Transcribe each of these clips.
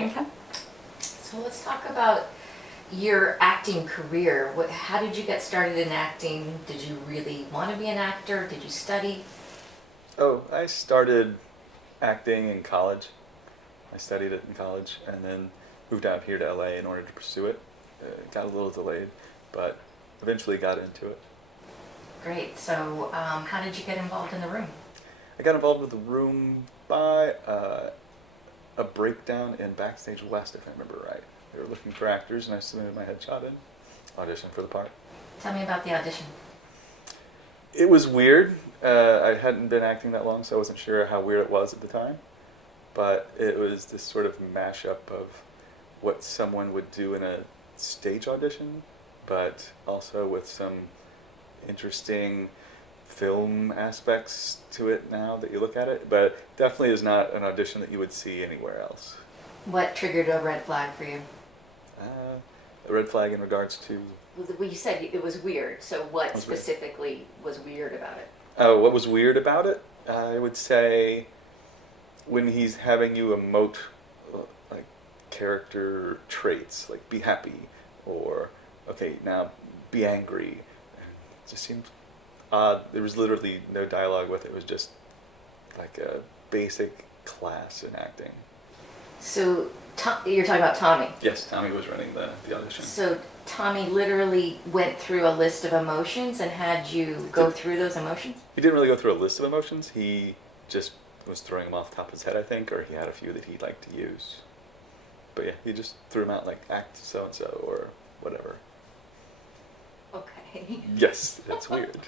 exciting, huh? So let's talk about your acting career. How did you get started in acting? Did you really want to be an actor? Did you study? Oh, I started acting in college. I studied it in college and then moved out here to LA in order to pursue it. Got a little delayed, but eventually got into it. Great. So how did you get involved in the room? I got involved with the room by a breakdown in Backstage West, if I remember right. They were looking for actors, and I submitted my headshot in, auditioned for the part. Tell me about the audition. It was weird. I hadn't been acting that long, so I wasn't sure how weird it was at the time. But it was this sort of mashup of what someone would do in a stage audition, but also with some interesting film aspects to it now that you look at it. But definitely is not an audition that you would see anywhere else. What triggered a red flag for you? A red flag in regards to... Well, you said it was weird, so what specifically was weird about it? Oh, what was weird about it? I would say when he's having you emote like character traits, like be happy, or okay, now be angry. It just seemed odd. There was literally no dialogue with it. It was just like a basic class in acting. So you're talking about Tommy? Yes, Tommy was running the audition. So Tommy literally went through a list of emotions and had you go through those emotions? He didn't really go through a list of emotions. He just was throwing them off the top of his head, I think, or he had a few that he liked to use. But yeah, he just threw them out like act so-and-so or whatever. Okay. Yes, it's weird.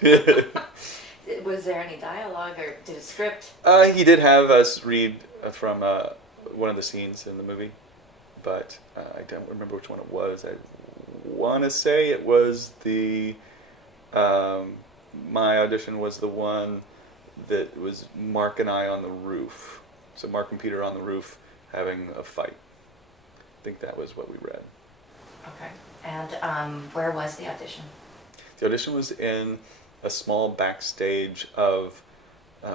Was there any dialogue or did a script? He did have us read from one of the scenes in the movie, but I don't remember which one it was. I want to say it was the... my audition was the one that was Mark and I on the roof. So Mark and Peter on the roof having a fight. I think that was what we read. Okay. And where was the audition? The audition was in a small backstage of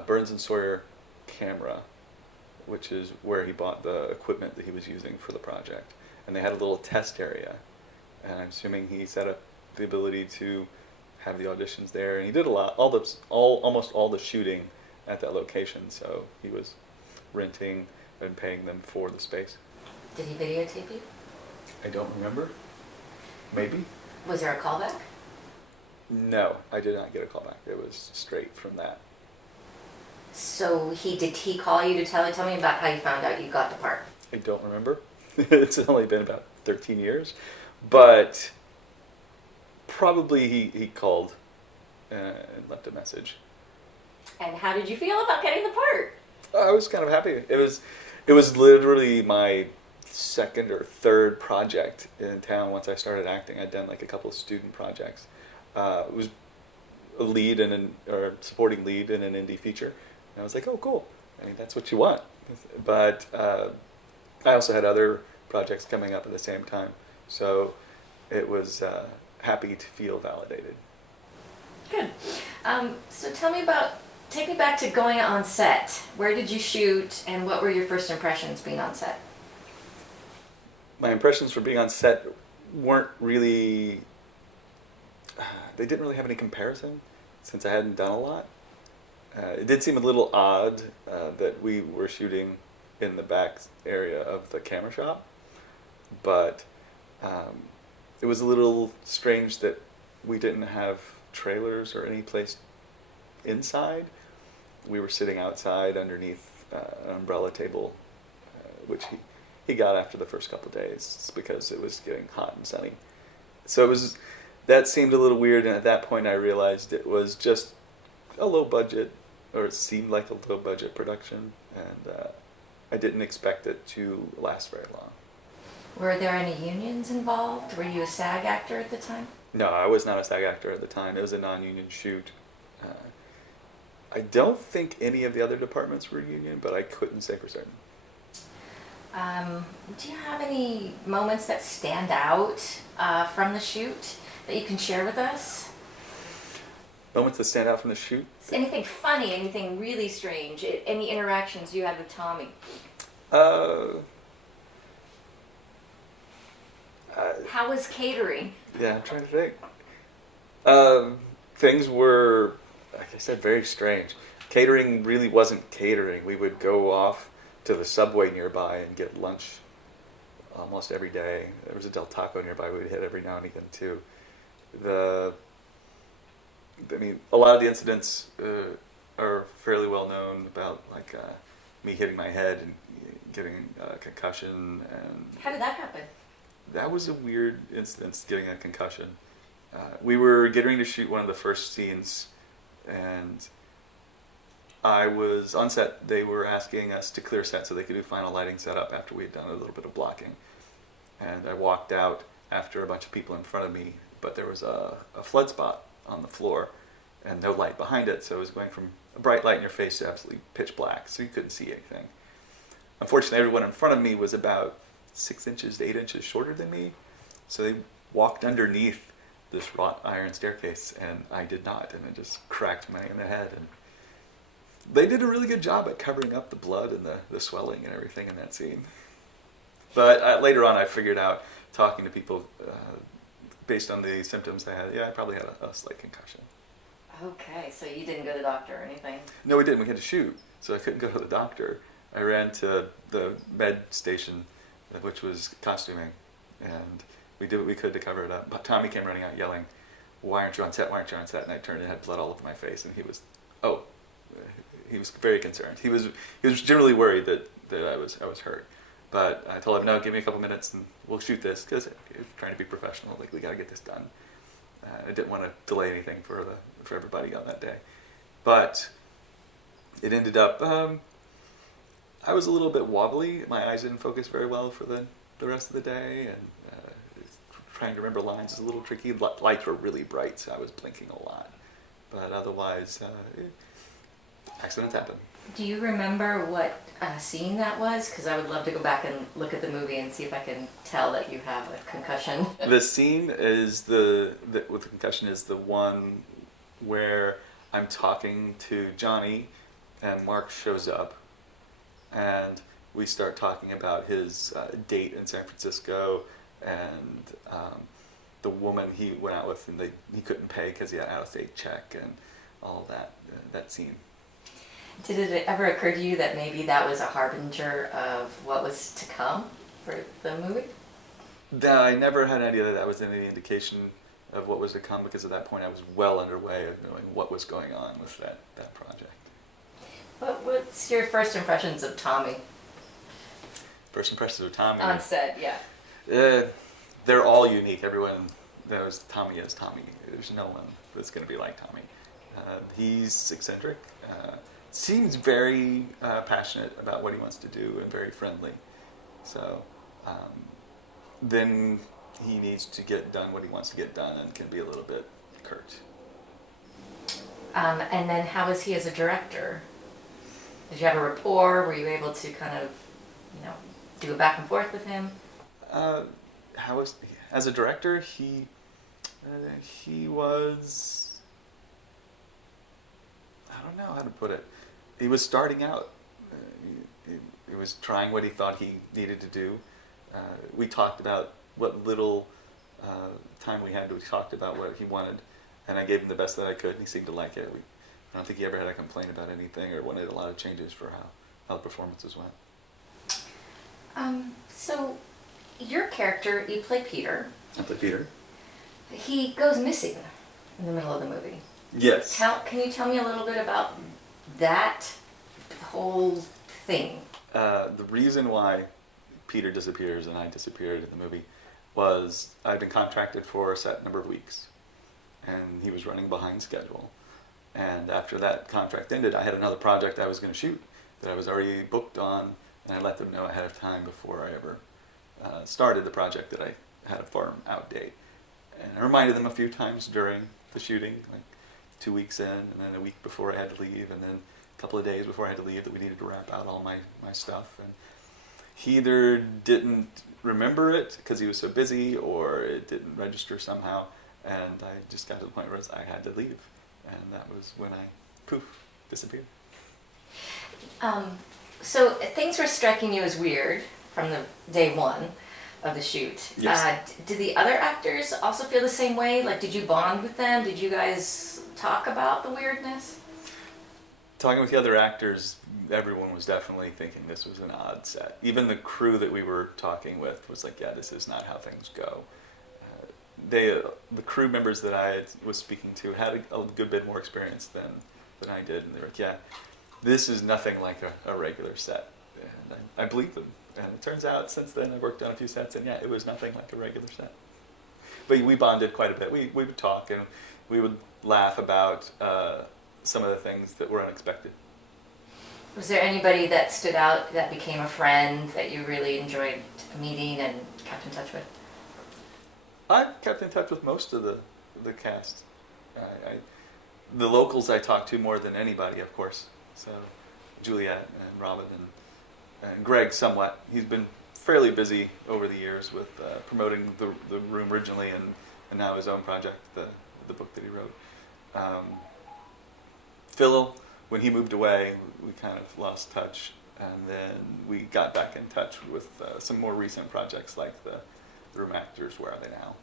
Burns & Sawyer Camera, which is where he bought the equipment that he was using for the project. And they had a little test area. And I'm assuming he set up the ability to have the auditions there. And he did a lot, almost all the shooting at that location. So he was renting and paying them for the space. Did he videotape you? I don't remember. Maybe. Was there a callback? No, I did not get a callback. It was straight from that. So did he call you to tell me about how you found out you got the part? I don't remember. It's only been about 13 years. But probably he called and left a message. And how did you feel about getting the part? I was kind of happy. It was literally my second or third project in town once I started acting. I'd done like a couple of student projects. It was a lead or supporting lead in an indie feature. And I was like, oh, cool. I mean, that's what you want. But I also had other projects coming up at the same time. So it was happy to feel validated. Good. So take me back to going on set. Where did you shoot and what were your first impressions being on set? My impressions for being on set weren't really... They didn't really have any comparison since I hadn't done a lot. It did seem a little odd that we were shooting in the back area of the camera shop, but it was a little strange that we didn't have trailers or any place inside. We were sitting outside underneath an umbrella table, which he got after the first couple of days because it was getting hot and sunny. So that seemed a little weird, and at that point I realized it was just a low budget, or it seemed like a low budget production, and I didn't expect it to last very long. Were there any unions involved? Were you a SAG actor at the time? No, I was not a SAG actor at the time. It was a non-union shoot. I don't think any of the other departments were union, but I couldn't say for certain. Do you have any moments that stand out from the shoot that you can share with us? Moments that stand out from the shoot? Anything funny, anything really strange, any interactions you had with Tommy? How was catering? Yeah, I'm trying to think. Things were, like I said, very strange. Catering really wasn't catering. We would go off to the Subway nearby and get lunch almost every day. There was a Del Taco nearby we would hit every now and again too. A lot of the incidents are fairly well known about, like me hitting my head and getting a concussion, and How did that happen? that was a weird incident, getting a concussion. We were getting ready to shoot one of the first scenes, and I was on set. They were asking us to clear set so they could do final lighting setup after we had done a little bit of blocking. And I walked out after a bunch of people in front of me, but there was a flood spot on the floor and no light behind it, so it was going from a bright light in your face to absolutely pitch black, so you couldn't see anything. Unfortunately, everyone in front of me was about 6 inches to 8 inches shorter than me, so they walked underneath this wrought iron staircase, and I did not, and it just cracked me in the head. And they did a really good job at covering up the blood and the swelling and everything in that scene. But later on, I figured out, talking to people, based on the symptoms I had, I probably had a slight concussion. Okay, so you didn't go to the doctor or anything? No, we didn't. We had to shoot, so I couldn't go to the doctor. I ran to the med station, which was costuming, and we did what we could to cover it up. But Tommy came running out yelling, "Why aren't you on set? Why aren't you on set?" And I turned and had blood all over my face, and he was very concerned. He was generally worried that I was hurt. But I told him, "No, give me a couple minutes and we'll shoot this," because trying to be professional, like, we got to get this done. I didn't want to delay anything for everybody on that day. But it ended up, I was a little bit wobbly. My eyes didn't focus very well for the rest of the day, and trying to remember lines is a little tricky. Lights were really bright, so I was blinking a lot. But otherwise, accidents happen. Do you remember what scene that was? Because I would love to go back and look at the movie and see if I can tell that you have a concussion. The scene is with the concussion is the one where I'm talking to Johnny, and Mark shows up, and we start talking about his date in San Francisco, and the woman he went out with, and he couldn't pay because he had an out-of-state check, and all that scene. Did it ever occur to you that maybe that was a harbinger of what was to come for the movie? I never had any idea that was any indication of what was to come, because at that point I was well underway of knowing what was going on with that project. But what's your first impressions of Tommy? First impressions of Tommy? On set, yeah. They're all unique. Everyone knows Tommy as Tommy. There's no one that's going to be like Tommy. He's eccentric. Seems very passionate about what he wants to do and very friendly. So then he needs to get done what he wants to get done and can be a little bit curt. And then how was he as a director? Did you have a rapport? Were you able to kind of, do a back and forth with him? As a director, he was, I don't know how to put it. He was starting out. He was trying what he thought he needed to do. We talked about what little time we had. We talked about what he wanted, and I gave him the best that I could, and he seemed to like it. I don't think he ever had a complaint about anything or wanted a lot of changes for how the performances went. So your character, you play Peter. I play Peter. He goes missing in the middle of the movie. Yes. Can you tell me a little bit about that whole thing? The reason why Peter disappears and I disappeared in the movie was I'd been contracted for a set number of weeks, and he was running behind schedule. And after that contract ended, I had another project I was going to shoot that I was already booked on, and I let them know ahead of time before I ever started the project that I had a firm out date. And I reminded them a few times during the shooting, like 2 weeks in, and then a week before I had to leave, and then a couple of days before I had to leave, that we needed to wrap out all my stuff. And he either didn't remember it because he was so busy, or it didn't register somehow, and I just got to the point where I had to leave. And that was when I, disappeared. So things were striking you as weird from the day one, of the shoot. Yes. Did the other actors also feel the same way? Like, did you bond with them? Did you guys talk about the weirdness? Talking with the other actors, everyone was definitely thinking this was an odd set. Even the crew that we were talking with was like, yeah, this is not how things go. The crew members that I was speaking to had a good bit more experience than I did, and they were like, yeah, this is nothing like a regular set. And I believed them. And it turns out since then I've worked on a few sets, and yeah, it was nothing like a regular set. But we bonded quite a bit. We would talk, and we would laugh about some of the things that were unexpected. Was there anybody that stood out that became a friend that you really enjoyed meeting and kept in touch with? I've kept in touch with most of the cast. The locals I talk to more than anybody, of course. So Juliet and Robin and Greg somewhat. He's been fairly busy over the years with promoting the room originally and now his own project, the book that he wrote. Phil, when he moved away, we kind of lost touch, and then we got back in touch with some more recent projects like the room actors. Where are they now?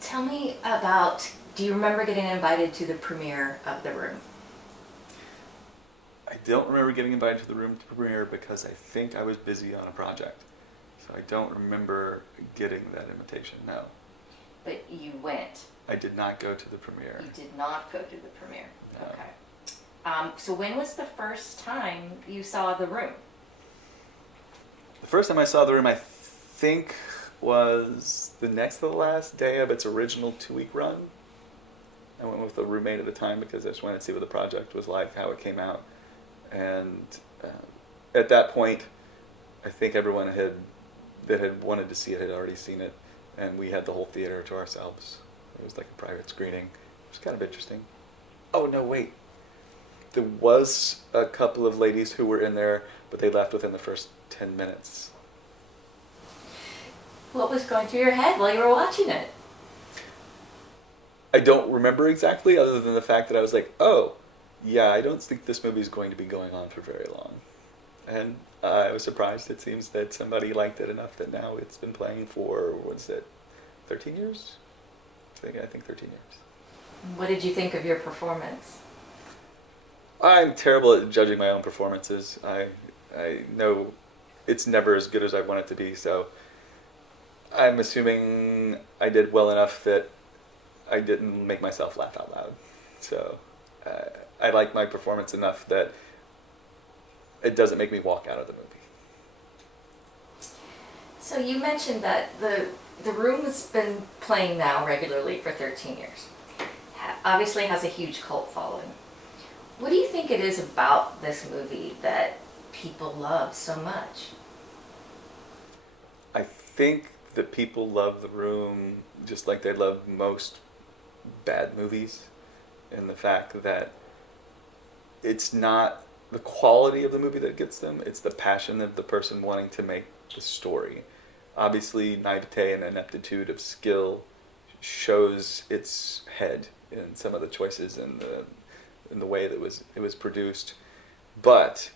Tell me about, do you remember getting invited to the premiere of The Room? I don't remember getting invited to the room premiere because I think I was busy on a project. So I don't remember getting that invitation, no. But you went. I did not go to the premiere. You did not go to the premiere. No. Okay. So when was the first time you saw The Room? The first time I saw the room, I think, was the next to the last day of its original 2-week run. I went with a roommate at the time because I just wanted to see what the project was like, how it came out. And at that point, I think everyone that had wanted to see it had already seen it, and we had the whole theater to ourselves. It was like a private screening. It was kind of interesting. Oh, no, wait. There was a couple of ladies who were in there, but they left within the first 10 minutes. What was going through your head while you were watching it? I don't remember exactly, other than the fact that I was like, oh, yeah, I don't think this movie is going to be going on for very long. And I was surprised. It seems that somebody liked it enough that now it's been playing for, what is it, 13 years? I think 13 years. What did you think of your performance? I'm terrible at judging my own performances. I know it's never as good as I want it to be, so I'm assuming I did well enough that I didn't make myself laugh out loud. So I like my performance enough that it doesn't make me walk out of the movie. So you mentioned that the room has been playing now regularly for 13 years. Obviously has a huge cult following. What do you think it is about this movie that people love so much? I think that people love The Room just like they love most bad movies, and the fact that it's not the quality of the movie that gets them, it's the passion of the person wanting to make the story. Obviously, naivete and ineptitude of skill shows its head in some of the choices in the way that it was produced, but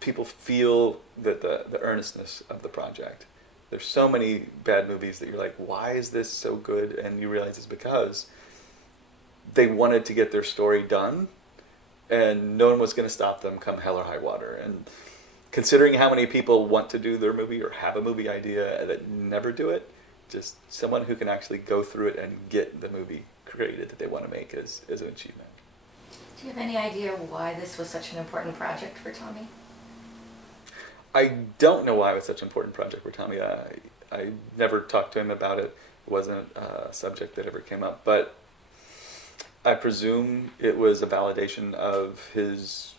people feel that the earnestness of the project. There's so many bad movies that you're like, why is this so good? And you realize it's because they wanted to get their story done, and no one was going to stop them come hell or high water. And considering how many people want to do their movie or have a movie idea that never do it, just someone who can actually go through it and get the movie created that they want to make is an achievement. Do you have any idea why this was such an important project for Tommy? I don't know why it was such an important project for Tommy. I never talked to him about it. It wasn't a subject that ever came up. But I presume it was a validation of his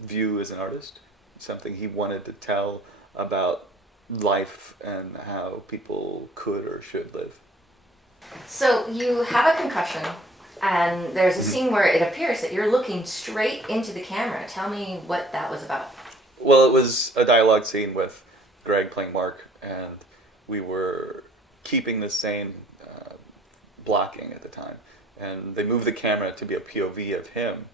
view as an artist, something he wanted to tell about life and how people could or should live. So you have a concussion, and there's a scene where it appears that you're looking straight into the camera. Tell me what that was about. Well, it was a dialogue scene with Greg playing Mark, and we were keeping the same blocking at the time. And they moved the camera to be a POV of him.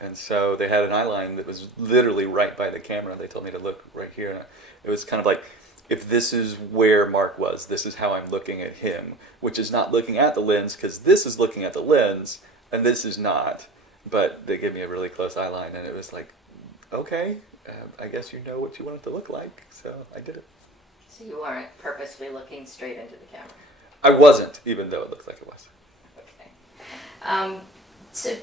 And so they had an eye line that was literally right by the camera. They told me to look right here. And it was kind of like, if this is where Mark was, this is how I'm looking at him, which is not looking at the lens, because this is looking at the lens, and this is not. But they gave me a really close eye line, and it was like, okay, I guess you know what you want it to look like, so I did it. So you weren't purposely looking straight into the camera? I wasn't, even though it looks like it was. Okay. So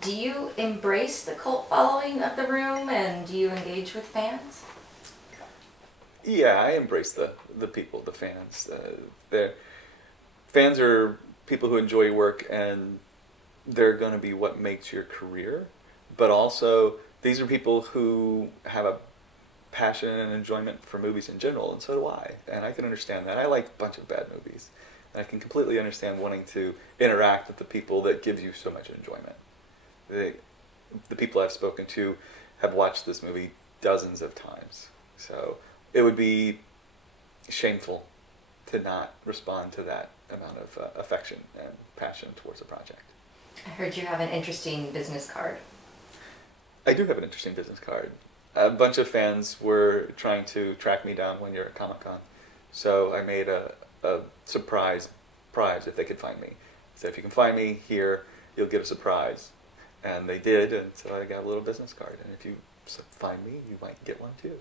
do you embrace the cult following of The Room, and do you engage with fans? Yeah, I embrace the people, the fans. Fans are people who enjoy your work, and they're going to be what makes your career. But also, these are people who have a passion and enjoyment for movies in general, and so do I. And I can understand that. I like a bunch of bad movies. And I can completely understand wanting to interact with the people that gives you so much enjoyment. The people I've spoken to have watched this movie dozens of times. So it would be shameful to not respond to that amount of affection and passion towards a project. I heard you have an interesting business card. I do have an interesting business card. A bunch of fans were trying to track me down one year at Comic-Con. So I made a surprise prize if they could find me. So if you can find me here, you'll get a surprise. And they did, and so I got a little business card. And if you find me, you might get one too.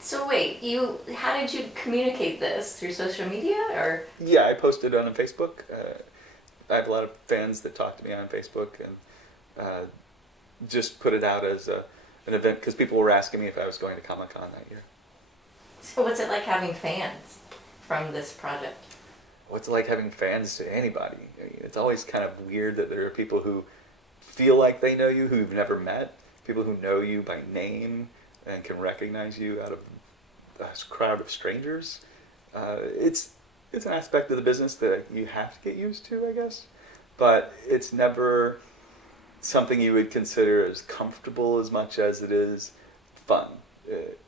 So wait, how did you communicate this? Through social media, or? Yeah, I posted on Facebook. I have a lot of fans that talk to me on Facebook, and just put it out as an event, because people were asking me if I was going to Comic-Con that year. So what's it like having fans from this project? What's it like having fans to anybody? I mean, it's always kind of weird that there are people who feel like they know you, who you've never met, people who know you by name and can recognize you out of a crowd of strangers. It's an aspect of the business that you have to get used to, I guess, but it's never something you would consider as comfortable as much as it is fun.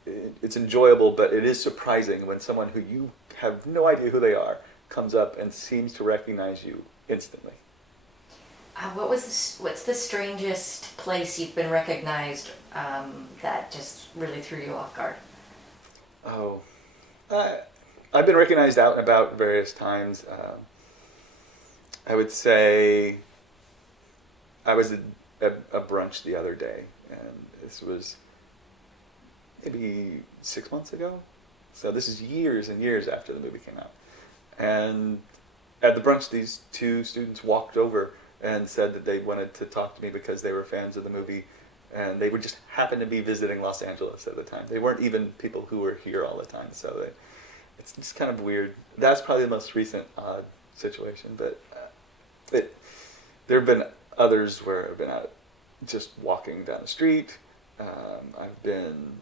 It's enjoyable, but it is surprising when someone who you have no idea who they are comes up and seems to recognize you instantly. What's the strangest place you've been recognized that just really threw you off guard? Oh, I've been recognized out and about various times. I would say I was at a brunch the other day, and this was maybe 6 months ago. So this is years and years after the movie came out. And at the brunch, these two students walked over and said that they wanted to talk to me because they were fans of the movie, and they would just happen to be visiting Los Angeles at the time. They weren't even people who were here all the time, so it's just kind of weird. That's probably the most recent odd situation, but there have been others where I've been out just walking down the street. I've been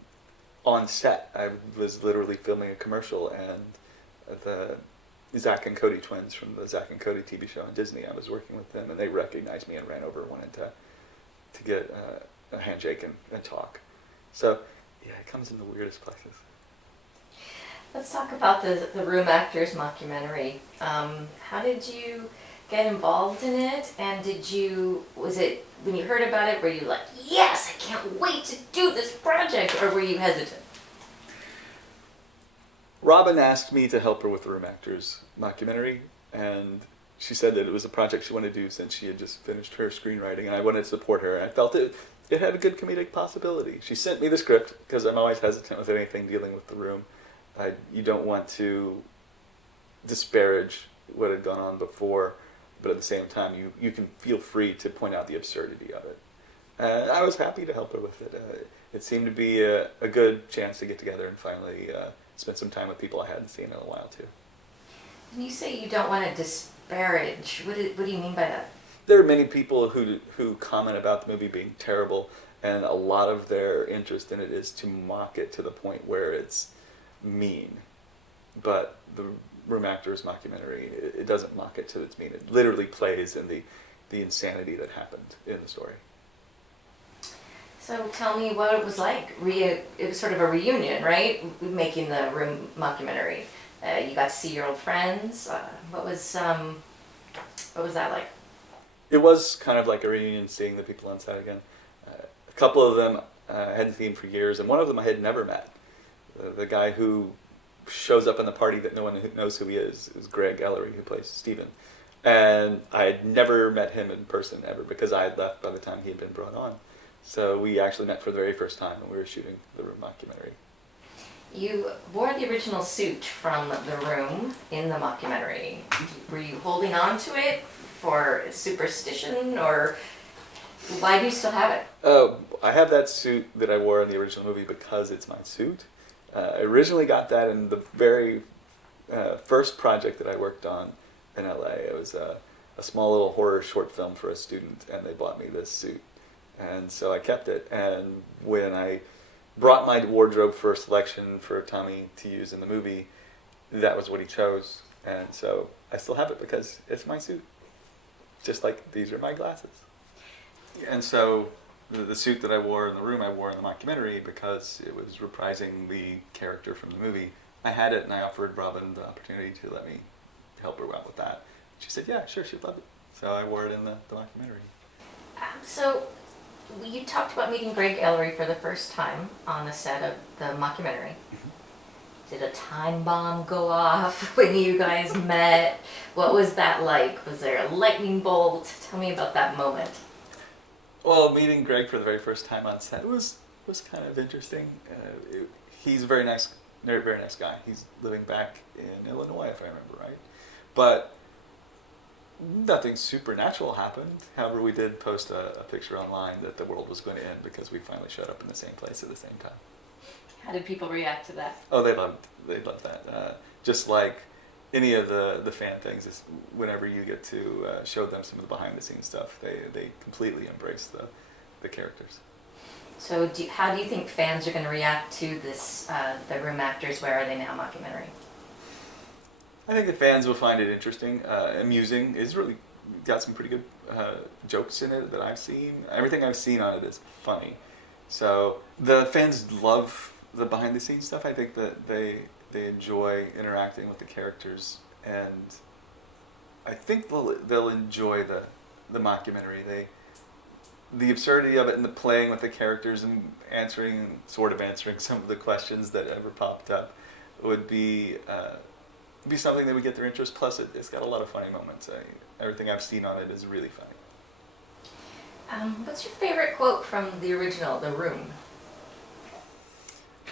on set. I was literally filming a commercial, and the Zach and Cody twins from the Zach and Cody TV show on Disney, I was working with them, and they recognized me and ran over, wanted to get a handshake and talk. So, yeah, it comes in the weirdest places. Let's talk about the Room Actors mockumentary. How did you get involved in it? And was it, when you heard about it, were you like, yes, I can't wait to do this project, or were you hesitant? Robin asked me to help her with the Room Actors mockumentary, and she said that it was a project she wanted to do since she had just finished her screenwriting, and I wanted to support her, and I felt it had a good comedic possibility. She sent me the script, because I'm always hesitant with anything dealing with the room. You don't want to disparage what had gone on before, but at the same time, you can feel free to point out the absurdity of it. And I was happy to help her with it. It seemed to be a good chance to get together and finally spend some time with people I hadn't seen in a while, too. When you say you don't want to disparage, what do you mean by that? There are many people who comment about the movie being terrible, and a lot of their interest in it is to mock it to the point where it's mean. But the Room Actors mockumentary, it doesn't mock it to its mean. It literally plays in the insanity that happened in the story. So tell me what it was like. It was sort of a reunion, right? Making the Room mockumentary. You got to see your old friends. What was that like? It was kind of like a reunion, seeing the people on set again. A couple of them I hadn't seen for years, and one of them I had never met. The guy who shows up in the party that no one knows who he is. It was Greg Ellery, who plays Steven. And I had never met him in person ever because I had left by the time he had been brought on. So we actually met for the very first time when we were shooting the Room mockumentary. You wore the original suit from The Room in the mockumentary. Were you holding on to it for superstition, or why do you still have it? I have that suit that I wore in the original movie because it's my suit. I originally got that in the very first project that I worked on in LA. It was a small little horror short film for a student, and they bought me this suit. And so I kept it, and when I brought my wardrobe for selection for Tommy to use in the movie, that was what he chose. And so I still have it because it's my suit. Just like these are my glasses. And so the suit that I wore in The Room, I wore in the mockumentary because it was reprising the character from the movie. I had it, and I offered Robin the opportunity to let me help her out with that. She said, yeah, sure, she'd love it. So I wore it in the mockumentary. So you talked about meeting Greg Ellery for the first time on the set of the mockumentary. Did a time bomb go off when you guys met? What was that like? Was there a lightning bolt? Tell me about that moment. Well, meeting Greg for the very first time on set was kind of interesting. He's a very nice guy. He's living back in Illinois, if I remember right. But nothing supernatural happened. However, we did post a picture online that the world was going to end because we finally showed up in the same place at the same time. How did people react to that? Oh, they loved that. Just like any of the fan things, is whenever you get to show them some of the behind the scenes stuff, they completely embrace the characters. So how do you think fans are going to react to this The Room Actors Where Are They Now mockumentary? I think the fans will find it interesting, amusing. It's really got some pretty good jokes in it that I've seen. Everything I've seen on it is funny. So the fans love the behind the scenes stuff. I think that they enjoy interacting with the characters, and I think they'll enjoy the mockumentary. The absurdity of it and the playing with the characters and answering some of the questions that ever popped up would be something that would get their interest. Plus, it's got a lot of funny moments. Everything I've seen on it is really funny. What's your favorite quote from the original, The Room?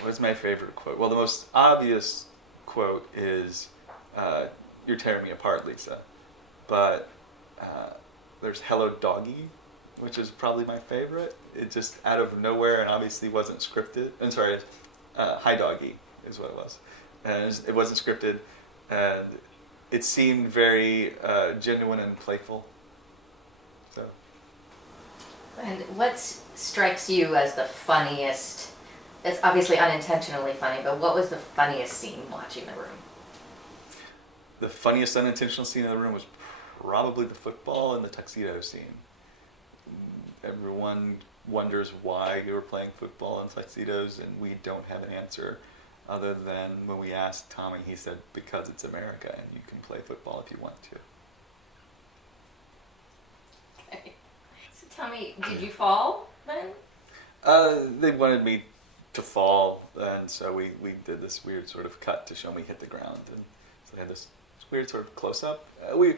What's my favorite quote? Well, the most obvious quote is, "You're tearing me apart, Lisa." But there's "Hello, doggy," which is probably my favorite. It just out of nowhere and obviously wasn't scripted. I'm sorry, "Hi, doggy" is what it was. And it wasn't scripted, and it seemed very genuine and playful. So. And what strikes you as the funniest? It's obviously unintentionally funny, but what was the funniest scene watching The Room? The funniest unintentional scene in The Room was probably the football and the tuxedo scene. Everyone wonders why you were playing football in tuxedos, and we don't have an answer other than when we asked Tommy, he said, because it's America and you can play football if you want to. Okay. So tell me, did you fall then? They wanted me to fall, and so we did this weird sort of cut to show me hit the ground, and so they had this weird sort of close-up. I don't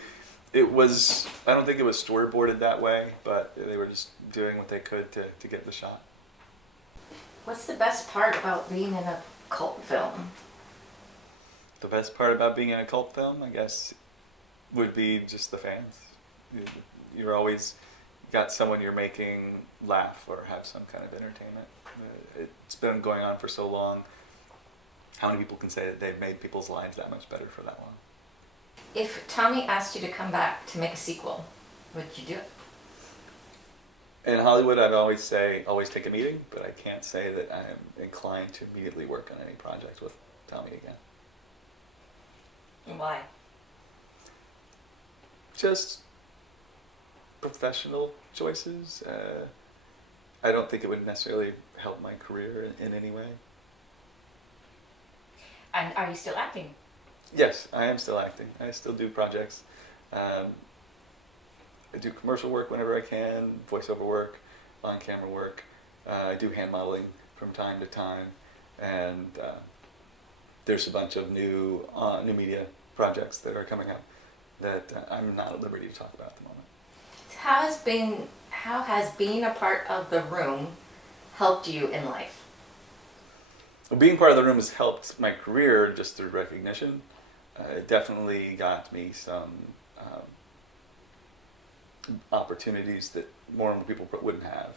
think it was storyboarded that way, but they were just doing what they could to get the shot. What's the best part about being in a cult film? The best part about being in a cult film, I guess, would be just the fans. You're always got someone you're making laugh or have some kind of entertainment. It's been going on for so long. How many people can say that they've made people's lives that much better for that long? If Tommy asked you to come back to make a sequel, would you do it? In Hollywood, I'd always take a meeting, but I can't say that I'm inclined to immediately work on any project with Tommy again. And why? Just professional choices. I don't think it would necessarily help my career in any way. And are you still acting? Yes, I am still acting. I still do projects. I do commercial work whenever I can, voiceover work, on-camera work. I do hand modeling from time to time, and there's a bunch of new media projects that are coming up that I'm not at liberty to talk about at the moment. How has being a part of the room helped you in life? Being part of the room has helped my career just through recognition. It definitely got me some opportunities that normal people wouldn't have.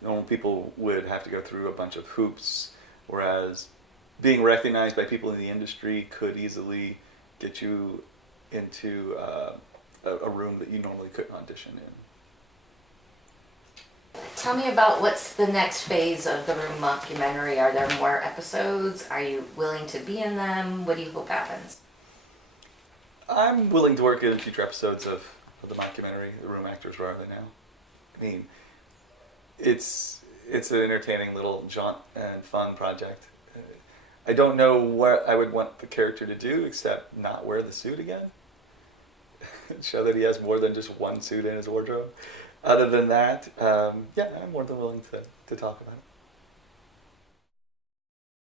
Normal people would have to go through a bunch of hoops, whereas being recognized by people in the industry could easily get you into a room that you normally couldn't audition in. Tell me about what's the next phase of the Room mockumentary. Are there more episodes? Are you willing to be in them? What do you hope happens? I'm willing to work in future episodes of the mockumentary, The Room Actors, Where Are They Now? I mean, it's an entertaining little jaunt and fun project. I don't know what I would want the character to do except not wear the suit again. Show that he has more than just one suit in his wardrobe. Other than that, yeah, I'm more than willing to talk about it.